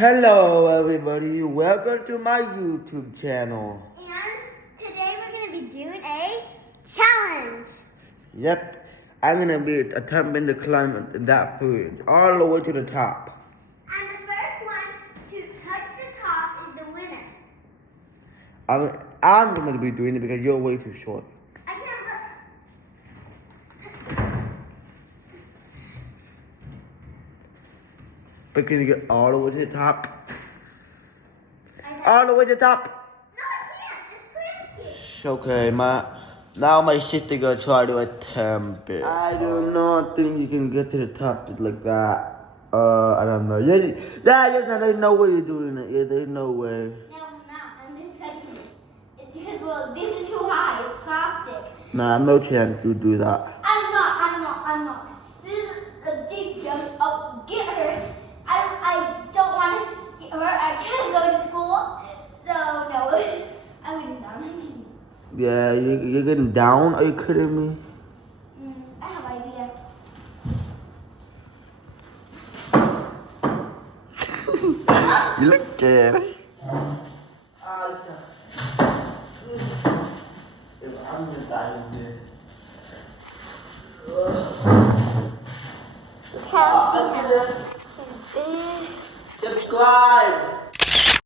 Hello everybody, welcome to my YouTube channel. And today we're going to be doing a challenge. Yep, I'm gonna be attempting to climb that bridge all the way to the top. And the first one to touch the top is the winner. I'm gonna be doing it because you're way too short. I can look. But can you get all the way to the top? All the way to the top? No, I can't. It's risky. Okay, now my sister gonna try to attempt it. I do not think you can get to the top like that. I don't know. There's no way you're doing it. Yeah, there's no way. No, I'm just touching it. It's because, well, this is too high. It's plastic. Nah, no chance you do that. I'm not. This is a deep jump. Oh, get hurt. I don't want to get hurt. I can't go to school. So, no. I'm getting down. Yeah, you're getting down? Are you kidding me? I have an idea. You look scared.